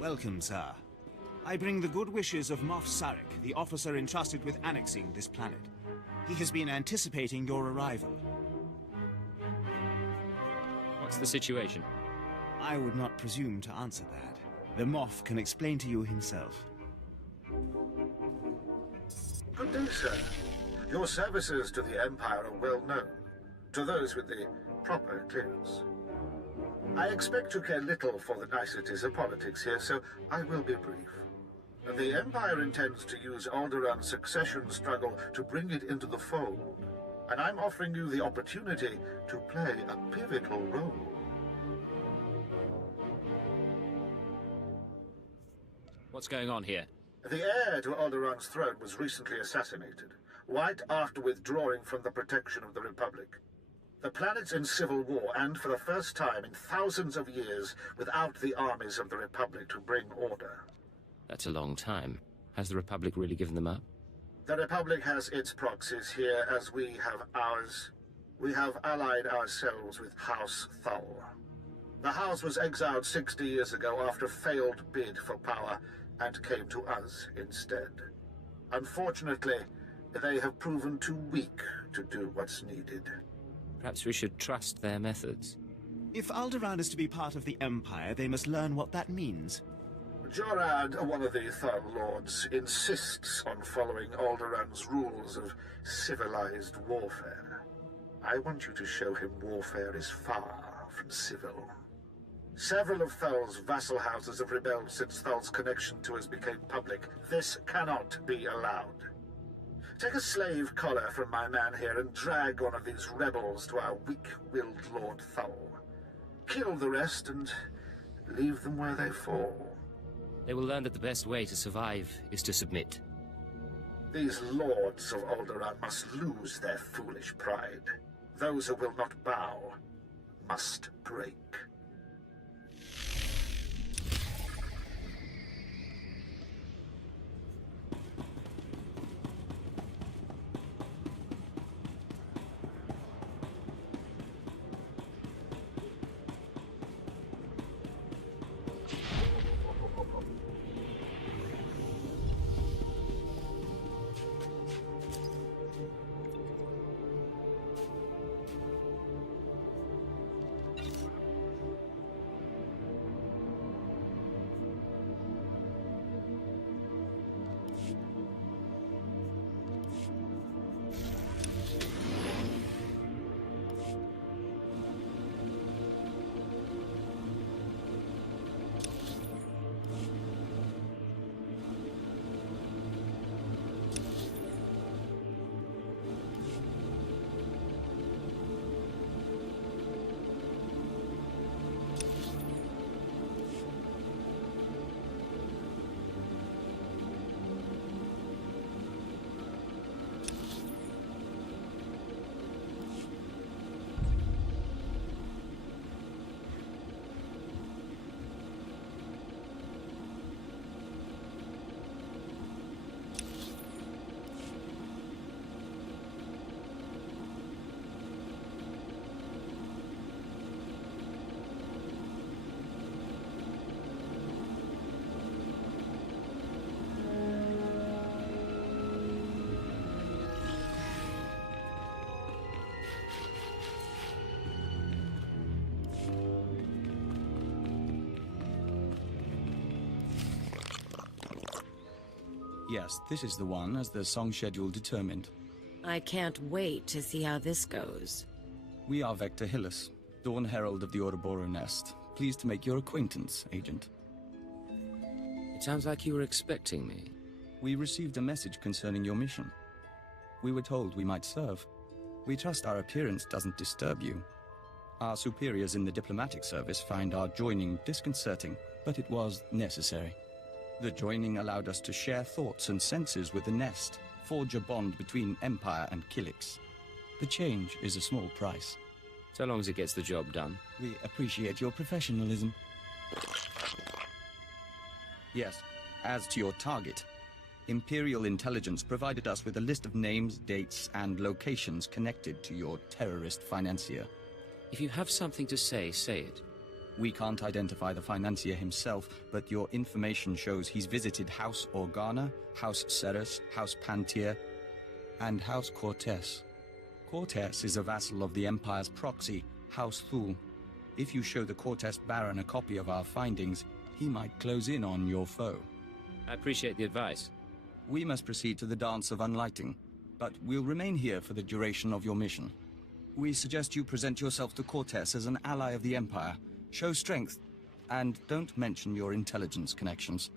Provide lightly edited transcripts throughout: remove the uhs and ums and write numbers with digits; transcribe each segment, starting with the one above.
Welcome, sir. I bring the good wishes of Moff Sarek, the officer entrusted with annexing this planet. He has been anticipating your arrival. What's the situation? I would not presume to answer that. The Moff can explain to you himself. Good day, sir. Your services to the Empire are well known, to those with the proper clearance. I expect you care little for the niceties of politics here, so I will be brief. The Empire intends to use Alderaan's succession struggle to bring it into the fold, and I'm offering you the opportunity to play a pivotal role. What's going on here? The heir to Alderaan's throne was recently assassinated, right after withdrawing from the protection of the Republic. The planet's in civil war, and for the first time in thousands of years, without the armies of the Republic to bring order. That's a long time. Has the Republic really given them up? The Republic has its proxies here, as we have ours. We have allied ourselves with House Thal. The House was exiled 60 years ago after a failed bid for power, and came to us instead. Unfortunately, they have proven too weak to do what's needed. Perhaps we should trust their methods. If Alderaan is to be part of the Empire, they must learn what that means. Jorad, one of the Thal Lords, insists on following Alderaan's rules of civilized warfare. I want you to show him warfare is far from civil. Several of Thal's vassal houses have rebelled since Thal's connection to us became public. This cannot be allowed. Take a slave collar from my man here and drag one of these rebels to our weak-willed Lord Thal. Kill the rest and leave them where they fall. They will learn that the best way to survive is to submit. These lords of Alderaan must lose their foolish pride. Those who will not bow must break. Yes, this is the one, as the song schedule determined. I can't wait to see how this goes. We are Vector Hillis, Dawn Herald of the Ouroboros Nest. Pleased to make your acquaintance, Agent. It sounds like you were expecting me. We received a message concerning your mission. We were told we might serve. We trust our appearance doesn't disturb you. Our superiors in the diplomatic service find our joining disconcerting, but it was necessary. The joining allowed us to share thoughts and senses with the Nest, forge a bond between Empire and Kilix. The change is a small price. So long as it gets the job done. We appreciate your professionalism. Yes, as to your target, Imperial Intelligence provided us with a list of names, dates, and locations connected to your terrorist financier. If you have something to say, say it. We can't identify the financier himself, but your information shows he's visited House Organa, House Ceres, House Pantier, and House Cortes. Cortes is a vassal of the Empire's proxy, House Thul. If you show the Cortes Baron a copy of our findings, he might close in on your foe. I appreciate the advice. We must proceed to the Dance of Unlighting, but we'll remain here for the duration of your mission. We suggest you present yourself to Cortes as an ally of the Empire, show strength, and don't mention your intelligence connections.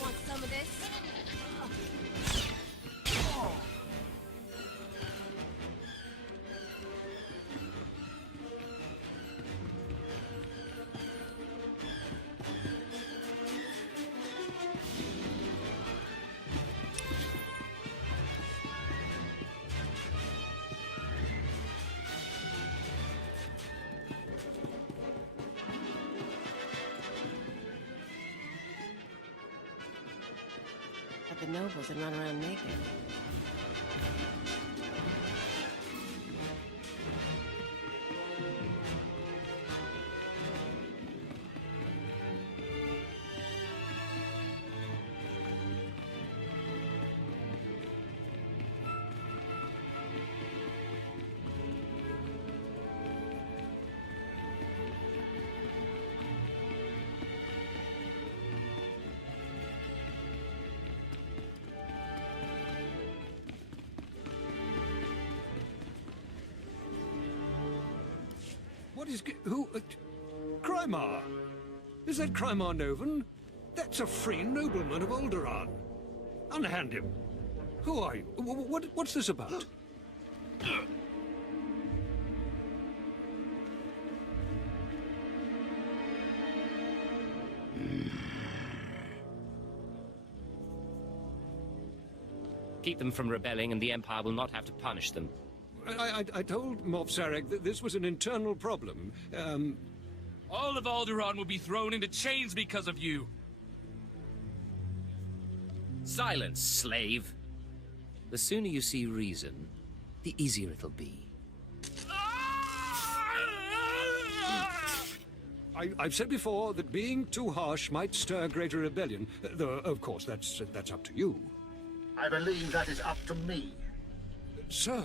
Want some of this? But the nobles had run around naked. What is... who... Crymar? Is that Crymar Novan? That's a free nobleman of Alderaan. Unhand him. Who are you? What's this about? Keep them from rebelling and the Empire will not have to punish them. I told Moff Sarek that this was an internal problem. All of Alderaan will be thrown into chains because of you. Silence, slave. The sooner you see reason, the easier it'll be. I've said before that being too harsh might stir greater rebellion, though, of course, that's up to you. I believe that is up to me. Sir.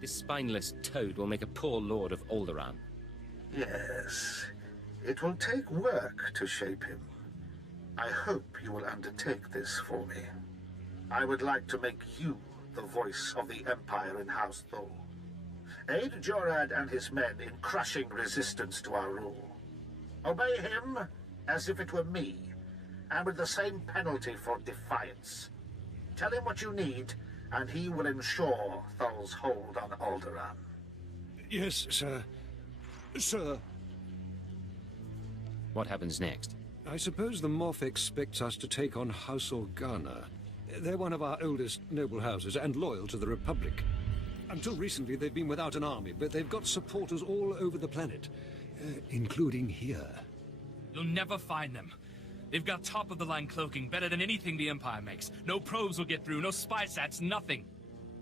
This spineless toad will make a poor lord of Alderaan. Yes, it will take work to shape him. I hope you will undertake this for me. I would like to make you the voice of the Empire in House Thul. Aid Jorad and his men in crushing resistance to our rule. Obey him as if it were me, and with the same penalty for defiance. Tell him what you need, and he will ensure Thul's hold on Alderaan. Yes, sir. Sir. What happens next? I suppose the Moff expects us to take on House Organa. They're one of our oldest noble houses and loyal to the Republic. Until recently, they've been without an army, but they've got supporters all over the planet, including here. You'll never find them. They've got top-of-the-line cloaking, better than anything the Empire makes. No probes will get through, no spy sats, nothing.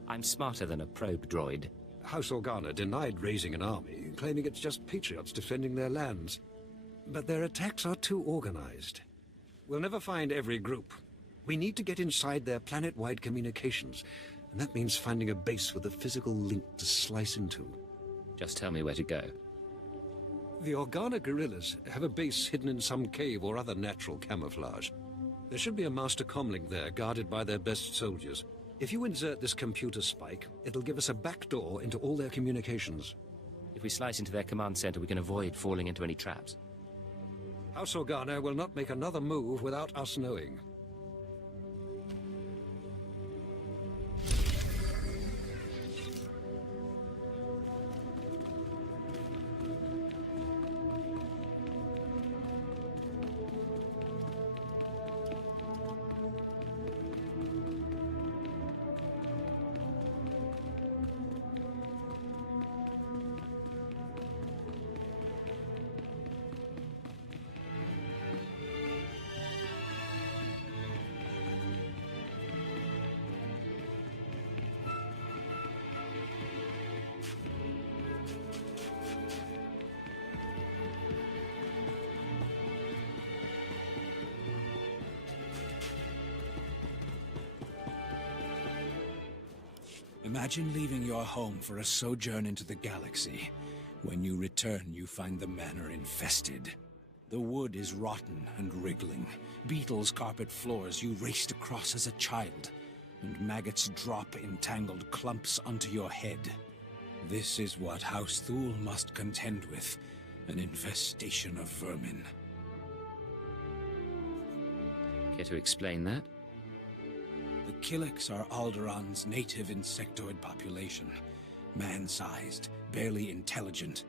I'm smarter than a probe droid. House Organa denied raising an army, claiming it's just patriots defending their lands. But their attacks are too organized. We'll never find every group. We need to get inside their planet-wide communications. And that means finding a base with a physical link to slice into. Just tell me where to go. The Organa guerrillas have a base hidden in some cave or other natural camouflage. There should be a master comlink there, guarded by their best soldiers. If you insert this computer spike, it'll give us a backdoor into all their communications. If we slice into their command center, we can avoid falling into any traps. House Organa will not make another move without us knowing. Imagine leaving your home for a sojourn into the galaxy. When you return, you find the manor infested. The wood is rotten and wriggling. Beetles carpet floors you raced across as a child, and maggots drop in tangled clumps onto your head. This is what House Thule must contend with, an infestation of vermin. Care to explain that? The Killiks are Alderaan's native insectoid population. Man-sized, barely intelligent.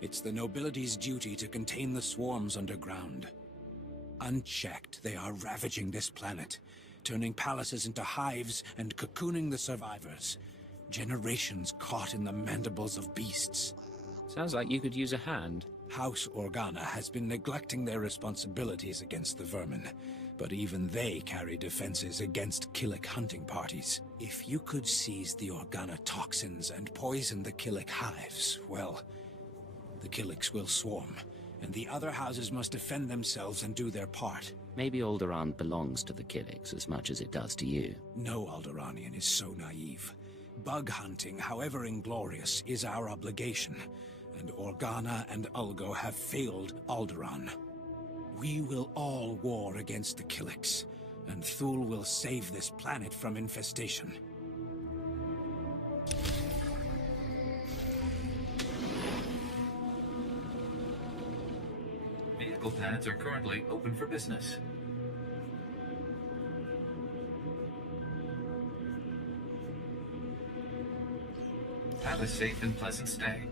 It's the nobility's duty to contain the swarms underground. Unchecked, they are ravaging this planet, turning palaces into hives and cocooning the survivors. Generations caught in the mandibles of beasts. Sounds like you could use a hand. House Organa has been neglecting their responsibilities against the vermin, but even they carry defenses against Killik hunting parties. If you could seize the Organa toxins and poison the Killik hives, well, the Killiks will swarm, and the other houses must defend themselves and do their part. Maybe Alderaan belongs to the Killiks as much as it does to you. No Alderaanian is so naive. Bug hunting, however inglorious, is our obligation, and Organa and Ulgo have failed Alderaan. We will all war against the Killiks, and Thule will save this planet from infestation. Vehicle pads are currently open for business. Have a safe and pleasant stay.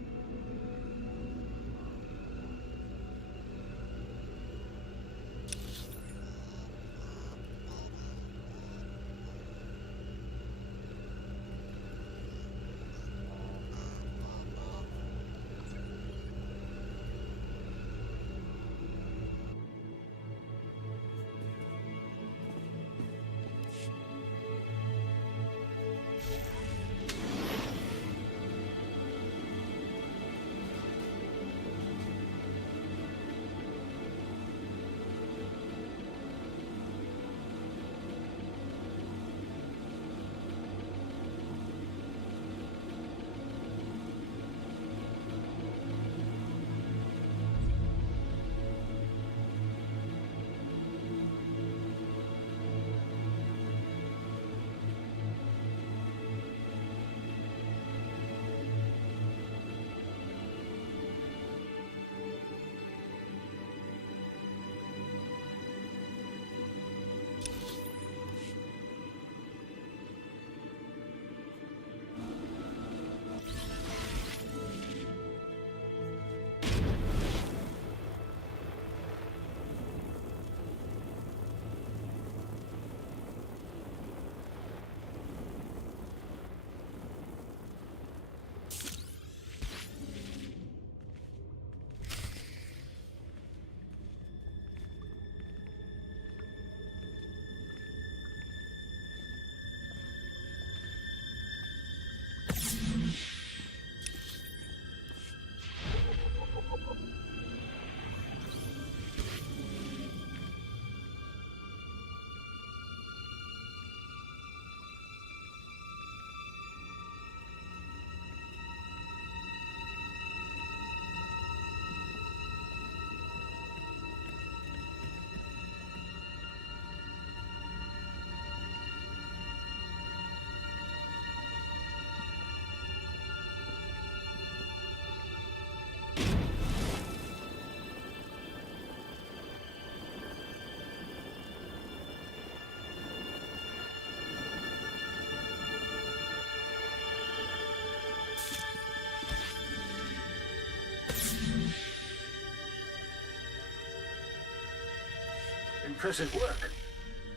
impressive work.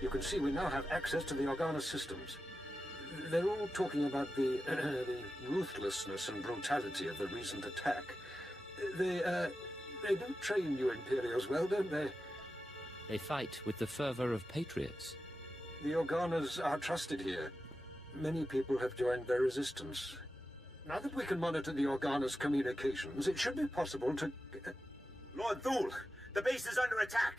You can see we now have access to the Organa systems. They're all talking about the ruthlessness and brutality of the recent attack. They do train you Imperials well, don't they? They fight with the fervor of patriots. The Organas are trusted here. Many people have joined their resistance. Now that we can monitor the Organas' communications, it should be possible to... Lord Thule, the base is under attack.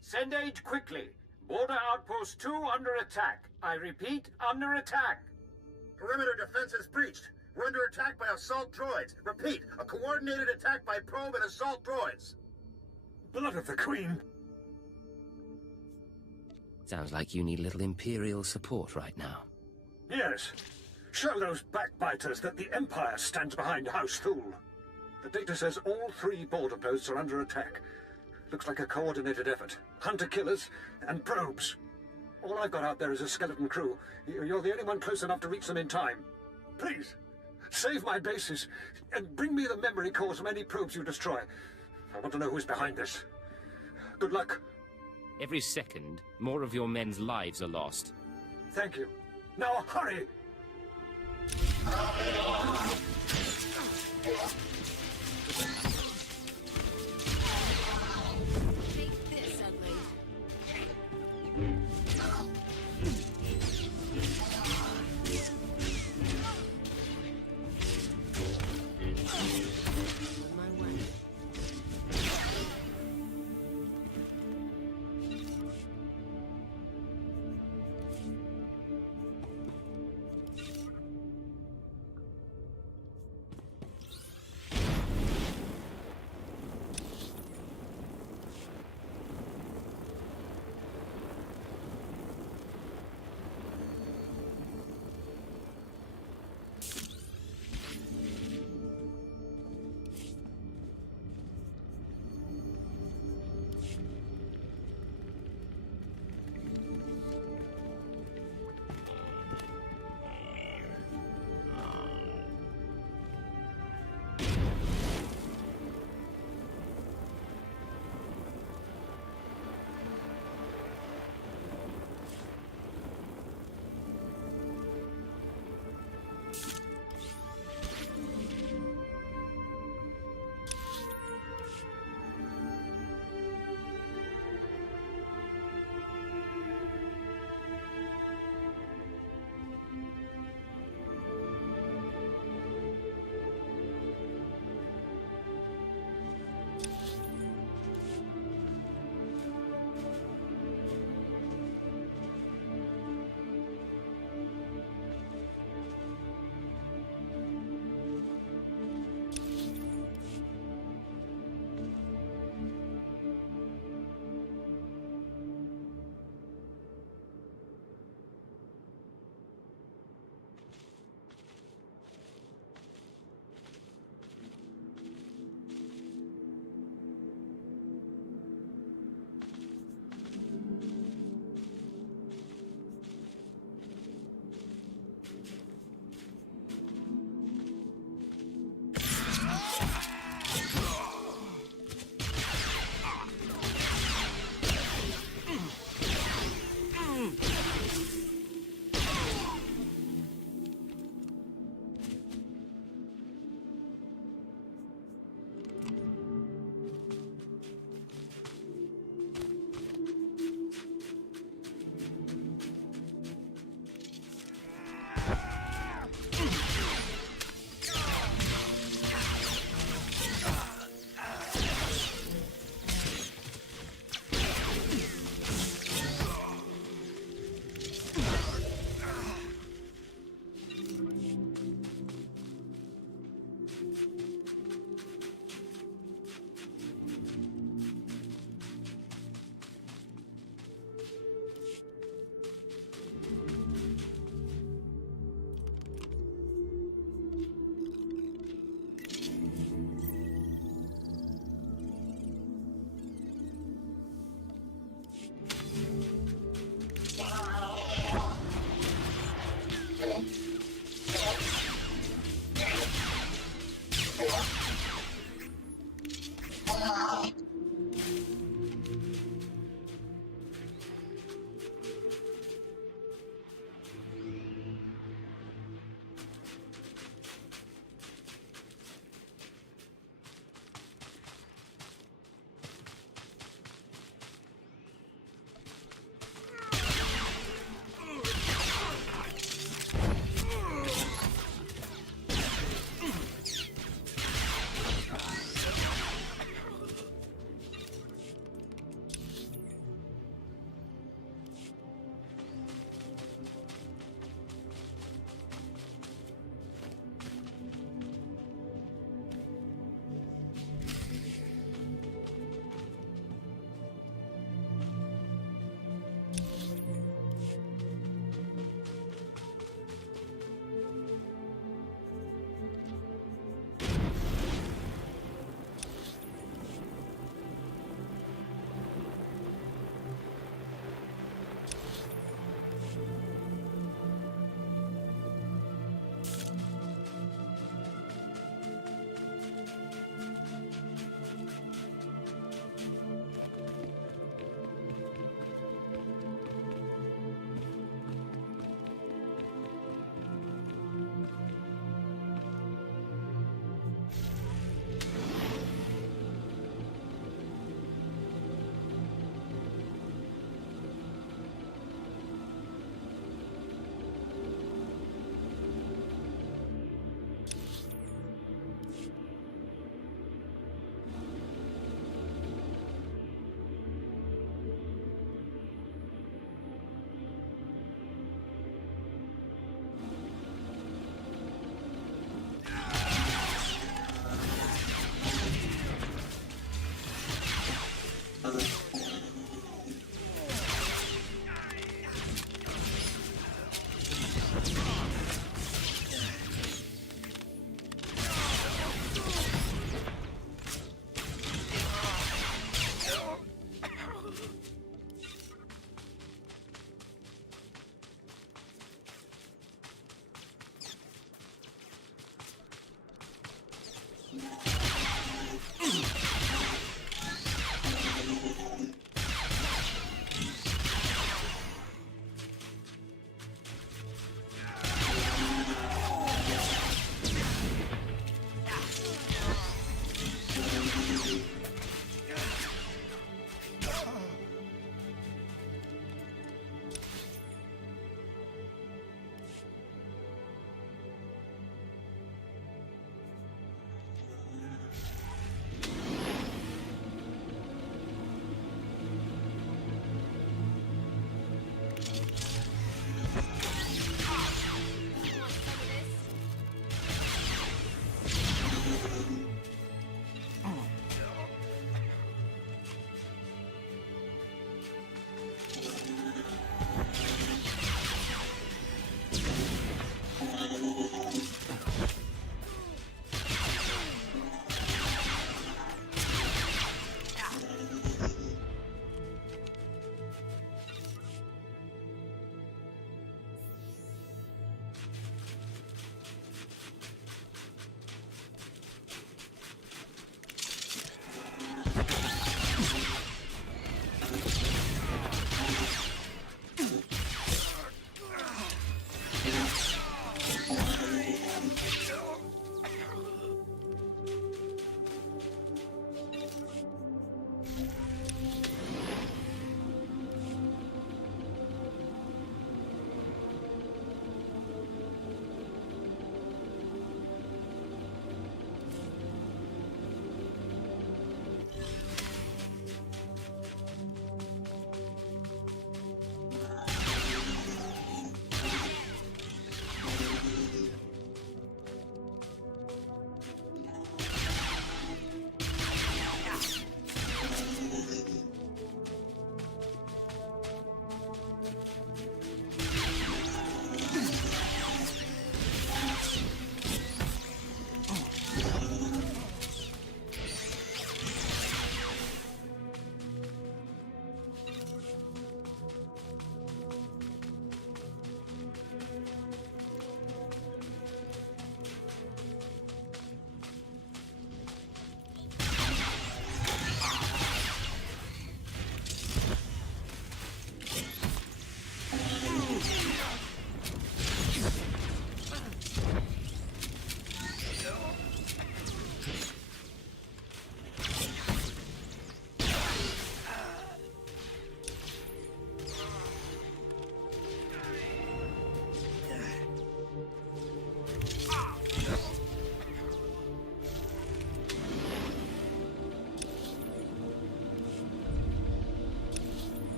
Send aid quickly. Border Outpost 2 under attack. I repeat, under attack. Perimeter defense is breached. We're under attack by assault droids. Repeat, a coordinated attack by probe and assault droids. Blood of the Queen! Sounds like you need a little Imperial support right now. Yes. Show those backbiters that the Empire stands behind House Thule. The data says all 3 border posts are under attack. Looks like a coordinated effort. Hunter-killers and probes. All I've got out there is a skeleton crew. You're the only one close enough to reach them in time. Please, save my bases, and bring me the memory cores from any probes you destroy. I want to know who's behind this. Good luck. Every second, more of your men's lives are lost. Thank you. Now hurry! Take this, ugly. On my way.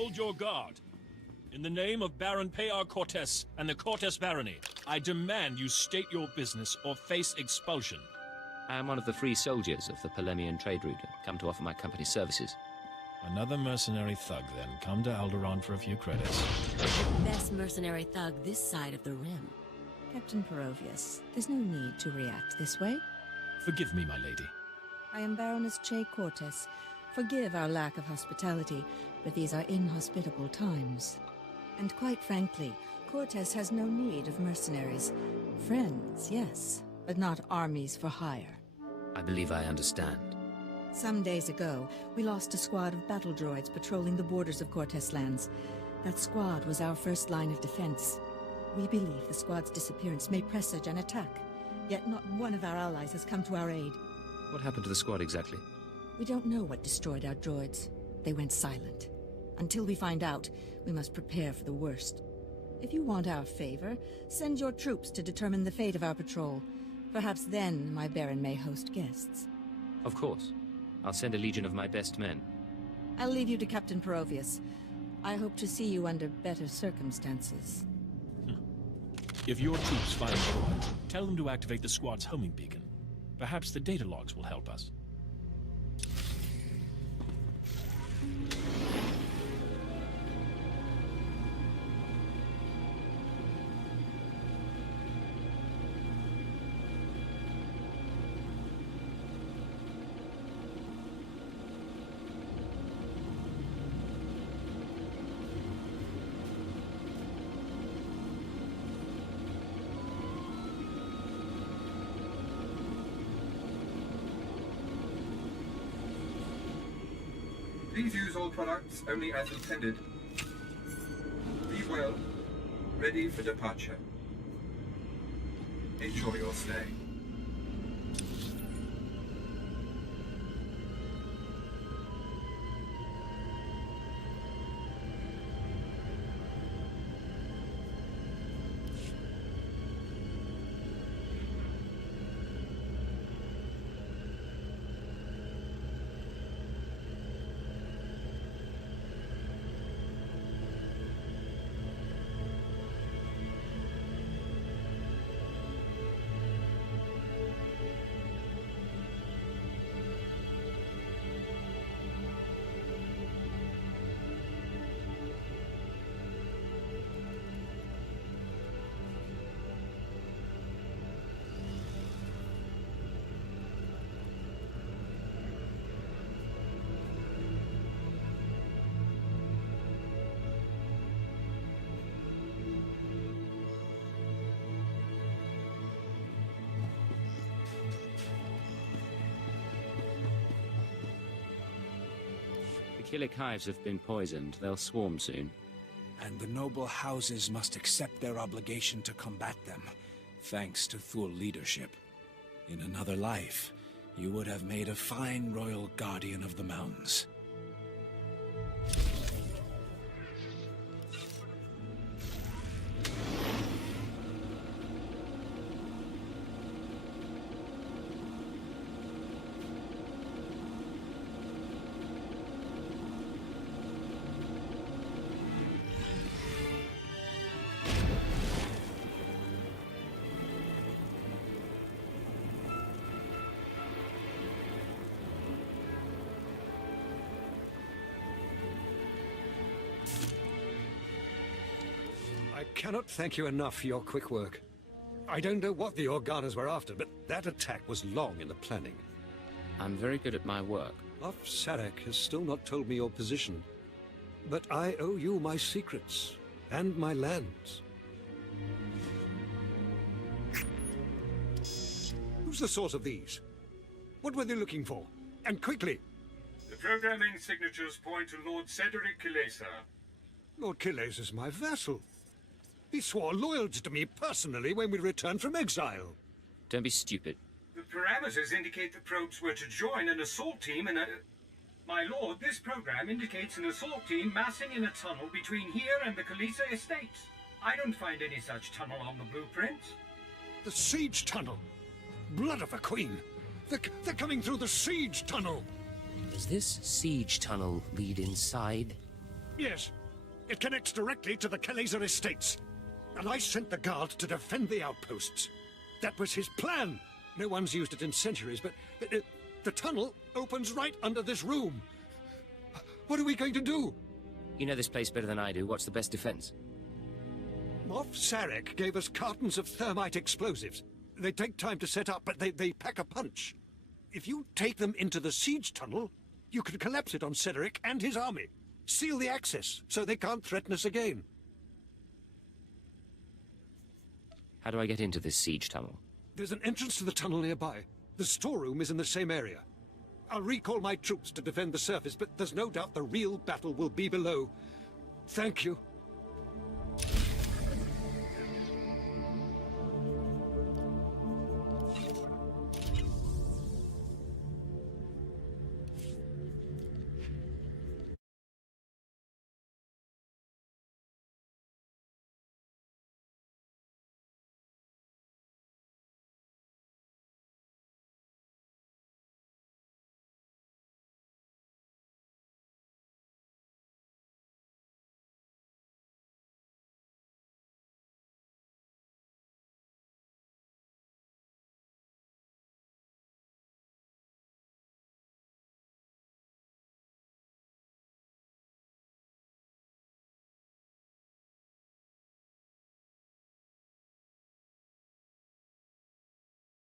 Hold your guard. In the name of Baron Pear Cortes and the Cortes Barony, I demand you state your business or face expulsion. I am one of the free soldiers of the Polemian trade route, come to offer my company's services. Another mercenary thug, then. Come to Alderaan for a few credits. Best mercenary thug this side of the rim. Captain Perovius, there's no need to react this way. Forgive me, my lady. I am Baroness Che Cortes. Forgive our lack of hospitality, but these are inhospitable times. And quite frankly, Cortes has no need of mercenaries. Friends, yes, but not armies for hire. I believe I understand. Some days ago, we lost a squad of battle droids patrolling the borders of Cortes lands. That squad was our first line of defense. We believe the squad's disappearance may presage an attack, yet not one of our allies has come to our aid. What happened to the squad exactly? We don't know what destroyed our droids. They went silent. Until we find out, we must prepare for the worst. If you want our favor, send your troops to determine the fate of our patrol. Perhaps then my Baron may host guests. Of course. I'll send a legion of my best men. I'll leave you to Captain Perovius. I hope to see you under better circumstances. If your troops find droids, tell them to activate the squad's homing beacon. Perhaps the data logs will help us. Please use all products only as intended. Be well. Ready for departure. Enjoy your stay. The Killik hives have been poisoned. They'll swarm soon. And the noble houses must accept their obligation to combat them, thanks to Thule leadership. In another life, you would have made a fine royal guardian of the mountains. I cannot thank you enough for your quick work. I don't know what the Organas were after, but that attack was long in the planning. I'm very good at my work. Moff Sarek has still not told me your position. But I owe you my secrets, and my lands. Who's the source of these? What were they looking for? And quickly! The programming signatures point to Lord Cedric Kilesa. Lord Killes is my vassal. He swore loyalty to me personally when we returned from exile. Don't be stupid. The parameters indicate the probes were to join an assault team in a... My lord, this program indicates an assault team massing in a tunnel between here and the Kilesa estates. I don't find any such tunnel on the blueprints. The siege tunnel! Blood of a queen! They're coming through the siege tunnel! Does this siege tunnel lead inside? Yes. It connects directly to the Kaleser estates. And I sent the guard to defend the outposts. That was his plan. No one's used it in centuries, but the tunnel opens right under this room. What are we going to do? You know this place better than I do. What's the best defense? Moff Sarek gave us cartons of thermite explosives. They take time to set up, but they pack a punch. If you take them into the siege tunnel, you can collapse it on Cedric and his army. Seal the access, so they can't threaten us again. How do I get into this siege tunnel? There's an entrance to the tunnel nearby. The storeroom is in the same area. I'll recall my troops to defend the surface, but there's no doubt the real battle will be below. Thank you.